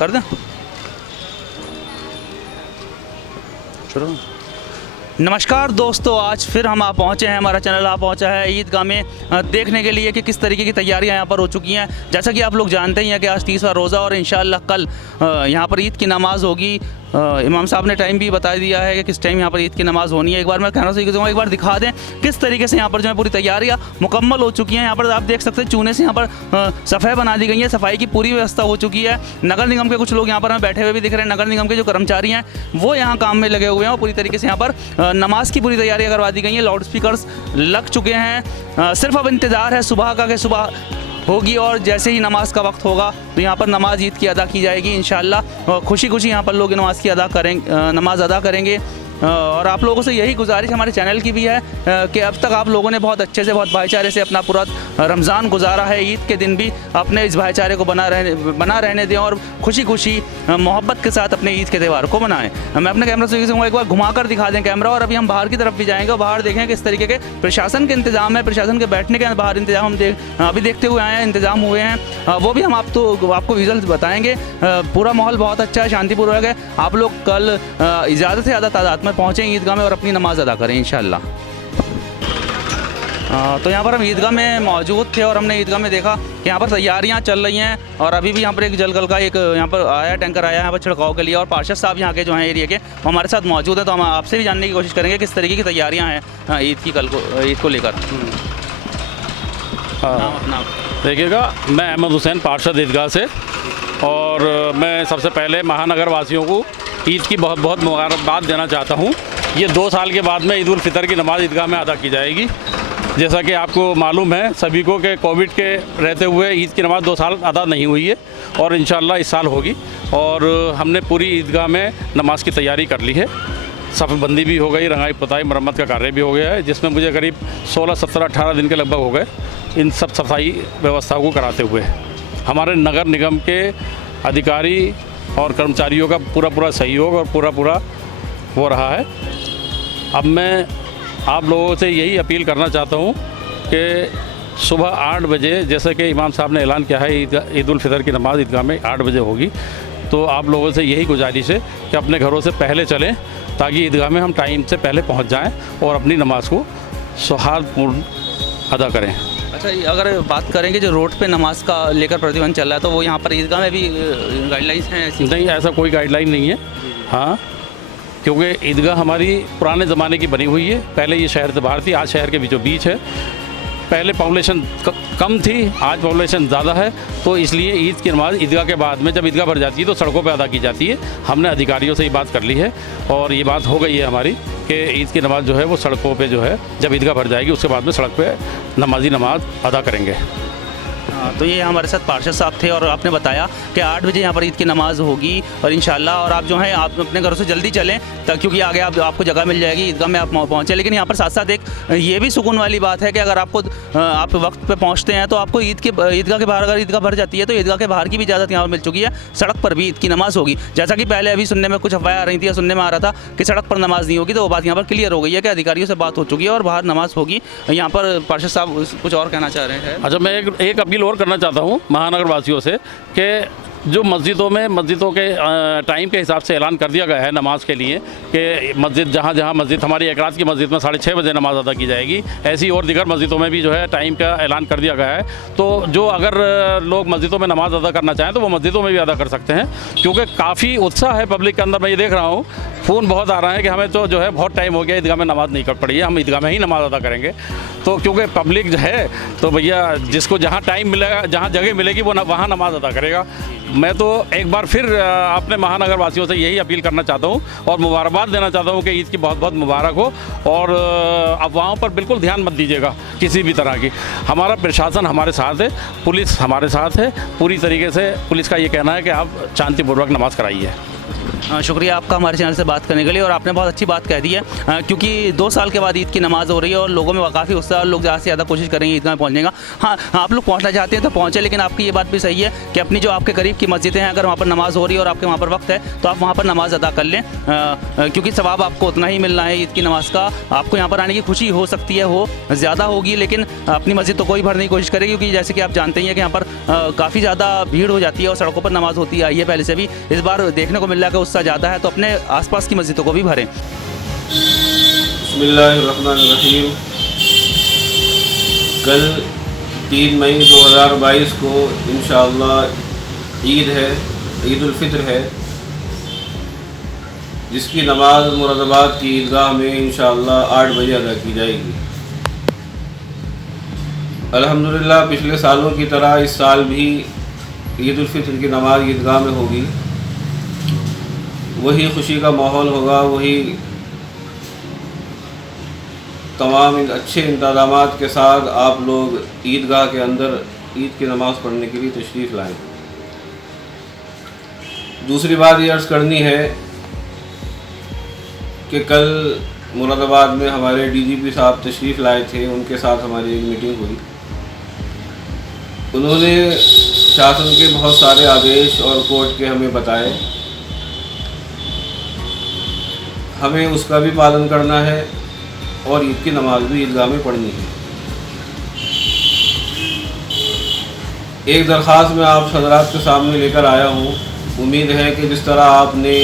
कर दें शुरू। नमस्कार दोस्तों, आज फिर हम आप पहुँचे हैं, हमारा चैनल आप पहुँचा है ईदगाह में देखने के लिए कि किस तरीके की तैयारियां यहाँ पर हो चुकी हैं। जैसा कि आप लोग जानते ही हैं कि आज 30वां रोज़ा और इंशाअल्लाह कल यहाँ पर ईद की नमाज़ होगी। इमाम साहब ने टाइम भी बता दिया है कि किस टाइम यहाँ पर ईद की नमाज़ होनी है। एक बार मैं कहना चाहूँगा, एक बार दिखा दें किस तरीके से यहाँ पर जो है पूरी तैयारियाँ मुकम्मल हो चुकी हैं। यहाँ पर आप देख सकते हैं चूने से यहाँ पर सफ़ाई बना दी गई है, सफाई की पूरी व्यवस्था हो चुकी है। नगर निगम के कुछ लोग यहाँ पर हमें बैठे हुए भी दिख रहे हैं। नगर निगम के जो कर्मचारी हैं वो यहाँ काम में लगे हुए हैं और पूरी तरीके से यहाँ पर नमाज की पूरी तैयारियाँ करवा दी गई हैं। लाउड स्पीकर्स लग चुके हैं, सिर्फ अब इंतज़ार है सुबह का कि सुबह होगी और जैसे ही नमाज का वक्त होगा तो यहाँ पर नमाज ईद की अदा की जाएगी इंशाअल्लाह। खुशी खुशी यहाँ पर लोग नमाज की नमाज अदा करेंगे। और आप लोगों से यही गुजारिश हमारे चैनल की भी है कि अब तक आप लोगों ने बहुत अच्छे से, बहुत भाईचारे से अपना पूरा रमज़ान गुजारा है। ईद के दिन भी अपने इस भाईचारे को बना रहने दें और खुशी खुशी मोहब्बत के साथ अपने ईद के त्यौहार को मनाएं। मैं अपने कैमरा से एक बार घुमाकर दिखा दें कैमरा, और अभी हम बाहर की तरफ भी जाएंगे और बाहर देखें किस तरीके के प्रशासन के इंतजाम है। प्रशासन के बैठने के बाहर इंतजाम हम अभी देखते हुए आए हैं, इंतजाम हुए हैं, वो भी हम आपको विजुअल्स बताएंगे। पूरा माहौल बहुत अच्छा है, शांतिपूर्वक है। आप लोग कल ज़्यादा से ज़्यादा तादाद में पहुँचें ईदगाह में और अपनी नमाज अदा करें इंशाअल्लाह। तो यहाँ पर हम ईदगाह में मौजूद थे और हमने ईदगाह में देखा कि यहाँ पर तैयारियाँ चल रही हैं और अभी भी यहाँ पर एक जलकल का एक यहाँ पर आया टैंकर आया है यहाँ पर छिड़काव के लिए, और पार्षद साहब यहाँ के जो हैं एरिया के वो हमारे साथ मौजूद हैं। तो हम आपसे भी जानने की कोशिश करेंगे किस तरीके की तैयारियाँ हैं ईद को लेकर। देखिएगा, मैं अहमद हुसैन पार्षद ईदगाह से, और मैं सबसे पहले महानगर वासियों को ईद की बहुत बहुत मुबारकबाद देना चाहता हूँ। ये 2 साल के बाद में ईद उल फितर की नमाज़ ईदगाह में अदा की जाएगी। जैसा कि आपको मालूम है सभी को कि कोविड के रहते हुए ईद की नमाज़ 2 साल अदा नहीं हुई है और इंशाअल्लाह इस साल होगी। और हमने पूरी ईदगाह में नमाज की तैयारी कर ली है। सफ़बंदी भी हो गई, रंगाई पुताई मरम्मत का कार्य भी हो गया है, जिसमें मुझे करीब 16, 17, 18 दिन के लगभग हो गए इन सब सफाई व्यवस्थाओं को कराते हुए। हमारे नगर निगम के अधिकारी और कर्मचारियों का पूरा सहयोग और पूरा हो रहा है। अब मैं आप लोगों से यही अपील करना चाहता हूँ कि सुबह 8 बजे, जैसे कि इमाम साहब ने ऐलान किया है ईद उल फितर की नमाज़ ईदगाह में 8 बजे होगी, तो आप लोगों से यही गुजारिश है कि अपने घरों से पहले चलें ताकि ईदगाह में हम टाइम से पहले पहुँच जाएँ और अपनी नमाज को सौहार्दपूर्ण अदा करें। अच्छा, अगर बात करेंगे जो रोड पे नमाज का लेकर प्रतिबंध चल रहा है तो वो यहाँ पर ईदगाह में भी गाइडलाइंस हैं ऐसी? नहीं, ऐसा कोई गाइडलाइन नहीं है। हाँ, क्योंकि ईदगाह हमारी पुराने ज़माने की बनी हुई है। पहले ये शहर से बाहर थी, आज शहर के बीचों बीच है। पहले पॉपुलेशन कम थी, आज पॉपुलेशन ज़्यादा है, तो इसलिए ईद की नमाज़ ईदगाह के बाद में जब ईदगाह भर जाती है तो सड़कों पर अदा की जाती है। हमने अधिकारियों से ये बात कर ली है और ये बात हो गई है हमारी कि ईद की नमाज़ जो है वो सड़कों पे जो है जब ईदगाह भर जाएगी उसके बाद में सड़क पे नमाजी नमाज अदा करेंगे। तो ये हमारे साथ पार्षद साहब थे और आपने बताया कि 8 बजे यहाँ पर ईद की नमाज़ होगी और इंशाल्लाह, और आप जो हैं आप अपने घरों से जल्दी चलें क्योंकि आगे आपको जगह मिल जाएगी, ईदगाह में आप पहुँचें। लेकिन यहाँ पर साथ साथ एक ये भी सुकून वाली बात है कि अगर आप वक्त पे पहुँचते हैं तो आपको ईदगाह के बाहर, अगर ईदगाह भर जाती है तो ईदगाह के बाहर की भी इजाज़त यहाँ पर मिल चुकी है। सड़क पर भी ईद की नमाज़ होगी। जैसा कि पहले अभी सुनने में कुछ अफवाहें आ रही थी या सुनने में आ रहा था कि सड़क पर नमाज़ नहीं होगी, तो वो बात यहाँ पर क्लियर हो गई है कि अधिकारियों से बात हो चुकी है और बाहर नमाज़ होगी। यहाँ पर पार्षद साहब कुछ और कहना चाह रहे हैं? अच्छा, मैं एक अपील और करना चाहता हूँ महानगर वासियों से कि जो मस्जिदों के टाइम के हिसाब से ऐलान कर दिया गया है नमाज के लिए कि मस्जिद जहाँ मस्जिद हमारी एकरात की मस्जिद में 6:30 बजे नमाज अदा की जाएगी, ऐसी और दीगर मस्जिदों में भी जो है टाइम का ऐलान कर दिया गया है। तो जो अगर लोग मस्जिदों में नमाज अदा करना चाहें तो वो मस्जिदों में भी अदा कर सकते हैं, क्योंकि काफ़ी उत्साह है पब्लिक के अंदर। मैं ये देख रहा हूँ, फ़ोन बहुत आ रहा है कि हमें तो जो है बहुत टाइम हो गया, ईदगाह में नमाज़ नहीं कर पड़ी है, हम ईदगाह में ही नमाज़ अदा करेंगे। तो क्योंकि पब्लिक जो है तो भैया जिसको जहाँ टाइम मिलेगा, जहाँ जगह मिलेगी वो वहाँ नमाज़ अदा करेगा। मैं तो एक बार फिर अपने महानगर वासियों से यही अपील करना चाहता हूँ और मुबारकबाद देना चाहता हूँ कि ईद की बहुत बहुत मुबारक हो। और अफवाहों पर बिल्कुल ध्यान मत दीजिएगा किसी भी तरह की। हमारा प्रशासन हमारे साथ है, पुलिस हमारे साथ है, पूरी तरीके से पुलिस का ये कहना है कि आप शांतिपूर्वक नमाज़ कराइए। शुक्रिया आपका हमारे चैनल से बात करने के लिए, और आपने बहुत अच्छी बात कह दी है क्योंकि 2 साल के बाद ईद की नमाज़ हो रही है और लोगों में काफ़ी उत्साह, और लोग ज़्यादा से ज़्यादा कोशिश करेंगे ईदगाह में पहुँचने का। हाँ, आप लोग पहुँचना चाहते हैं तो पहुँचे, लेकिन आपकी ये बात भी सही है कि अपनी जो आपके करीब की मस्जिदें हैं, अगर वहाँ पर नमाज़ हो रही है और आपके वहाँ पर वक्त है तो आप वहाँ पर नमाज़ अदा कर लें, क्योंकि सवाब आपको उतना ही मिलना है ईद की नमाज़ का। आपको यहाँ पर आने की खुशी हो सकती है हो ज़्यादा होगी, लेकिन अपनी मस्जिद तो कोई भरने की कोशिश करेगी, क्योंकि जैसे कि आप जानते ही हैं कि यहाँ पर काफ़ी ज़्यादा भीड़ हो जाती है और सड़कों पर नमाज़ होती आई है पहले से भी। इस बार देखने को मिल रहा है कि उत्साह ज़्यादा है, तो अपने आसपास की मस्जिदों को भी भरें। बिस्मिल्लाहिर्रहमानिर्रहीम। कल 3 मई 2022 को इंशाअल्लाह ईद है, ईद उल फित्र है, जिसकी नमाज मुरादाबाद की ईदगाह में इंशाअल्लाह 8 बजे अदा की जाएगी। अल्हम्दुलिल्लाह पिछले सालों की तरह इस साल भी ईद उल फित्र की नमाज ईदगाह में होगी। वही खुशी का माहौल होगा, वही तमाम अच्छे इंतज़ामात के साथ आप लोग ईदगाह के अंदर ईद की नमाज़ पढ़ने के लिए तशरीफ़ लाएँ। दूसरी बात ये अर्ज़ करनी है कि कल मुरादाबाद में हमारे डीजीपी साहब तशरीफ़ लाए थे, उनके साथ हमारी एक मीटिंग हुई। उन्होंने शासन के बहुत सारे आदेश और कोर्ट के हमें बताए, हमें उसका भी पालन करना है और ईद की नमाज भी ईदगाह में पढ़नी है। एक दरख्वास्त मैं आप हज़रात के सामने लेकर आया हूँ। उम्मीद है कि जिस तरह आपने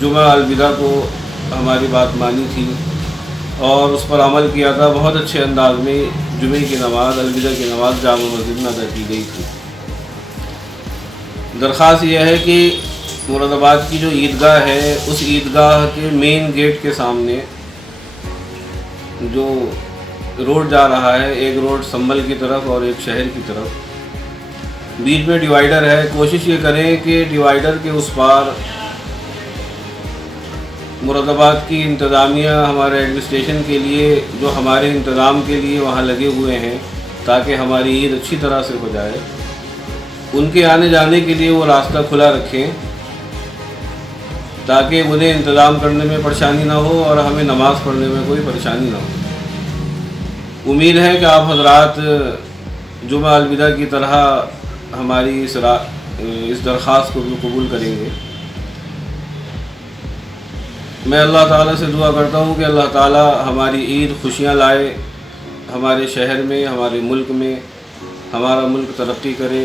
जुमा अलविदा को हमारी बात मानी थी और उस पर अमल किया था, बहुत अच्छे अंदाज में जुमे की नमाज, अलविदा की नमाज जामा मस्जिद में अदा की गई थी। दरख्वास्त यह है कि मुरादाबाद की जो ईदगाह है, उस ईदगाह के मेन गेट के सामने जो रोड जा रहा है, एक रोड संभल की तरफ और एक शहर की तरफ, बीच में डिवाइडर है। कोशिश ये करें कि डिवाइडर के उस पार मुरादाबाद की इंतज़ामिया हमारे एडमिनिस्ट्रेशन के लिए जो हमारे इंतज़ाम के लिए वहाँ लगे हुए हैं, ताकि हमारी ईद अच्छी तरह से हो जाए, उनके आने जाने के लिए वो रास्ता खुला रखें, ताकि उन्हें इंतज़ाम करने में परेशानी ना हो और हमें नमाज़ पढ़ने में कोई परेशानी ना हो। उम्मीद है कि आप हज़रात जुमा अलविदा की तरह हमारी इस दरख्वास्त को भी कबूल करेंगे। मैं अल्लाह ताला से दुआ करता हूँ कि अल्लाह ताला हमारी ईद खुशियाँ लाए, हमारे शहर में, हमारे मुल्क में, हमारा मुल्क तरक्की करे।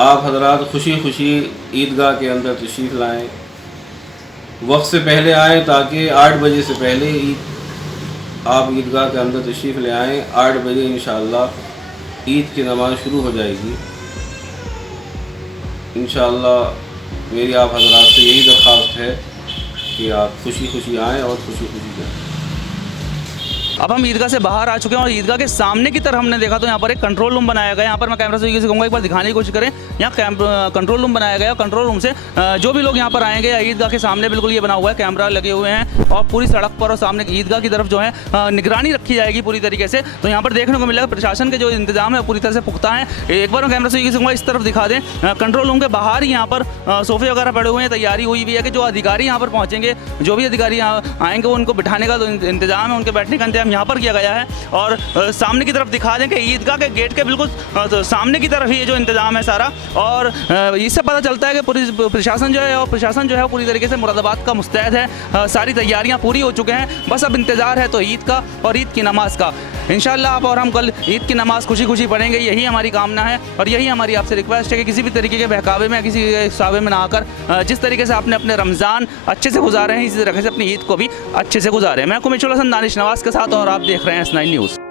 आप हज़रात खुशी खुशी ईदगाह के अंदर तशरीफ़ लाएँ, वक्त से पहले आएँ, ताकि 8 बजे से पहले आप ईदगाह के अंदर तशरीफ़ ले आएँ। 8 बजे इंशाअल्लाह ईद की नमाज़ शुरू हो जाएगी। इंशाअल्लाह मेरी आप हज़रात से यही दरख्वास्त है कि आप खुशी खुशी आएँ और खुशी खुशी जाएँ। अब हम ईदगाह से बाहर आ चुके हैं और ईदगाह के सामने की तरफ हमने देखा तो यहाँ पर एक कंट्रोल रूम बनाया गया है। यहाँ पर मैं कैमरा से कहूँगा एक बार दिखाने की कोशिश करें। यहाँ कंट्रोल रूम बनाया गया है। कंट्रोल रूम से जो भी लोग यहाँ पर आएंगे, ईदगाह के सामने बिल्कुल ये बना हुआ है, कैमरा लगे हुए हैं और पूरी सड़क पर और सामने ईदगाह की तरफ जो है निगरानी रखी जाएगी पूरी तरीके से। तो यहाँ पर देखने को मिलेगा प्रशासन के जो इंतजाम है पूरी तरह से पुख्ता है। एक बार मैं कैमरा से कहूँगा इस तरफ दिखा दें। कंट्रोल रूम के बाहर ही यहाँ पर सोफे वगैरह पड़े हुए हैं, तैयारी हुई भी है कि जो अधिकारी यहाँ पर पहुँचेंगे, जो भी अधिकारी यहाँ आएंगे, उनको बिठाने का इंतजाम है, उनके बैठने का इंतजाम यहाँ पर किया गया है। और सामने की तरफ दिखा दें कि ईदगाह के गेट के बिल्कुल सामने की तरफ ही ये जो इंतजाम है सारा। और इससे पता चलता है कि प्रशासन जो है पूरी तरीके से मुरादाबाद का मुस्तैद है। सारी तैयारियां पूरी हो चुके हैं, बस अब इंतज़ार है तो ईद का और ईद की नमाज का। इंशाअल्लाह आप और हम कल ईद की नमाज़ खुशी खुशी पढ़ेंगे, यही हमारी कामना है और यही हमारी आपसे रिक्वेस्ट है कि किसी भी तरीके के बहकावे में, किसी के सावे में ना आकर जिस तरीके से आपने अपने रमज़ान अच्छे से गुजारे हैं, इसी तरीके से अपनी ईद को भी अच्छे से गुजारें। मैं कुमिशुल हसन दानिश नवाज़ के साथ और आप देख रहे हैं S9 न्यूज़।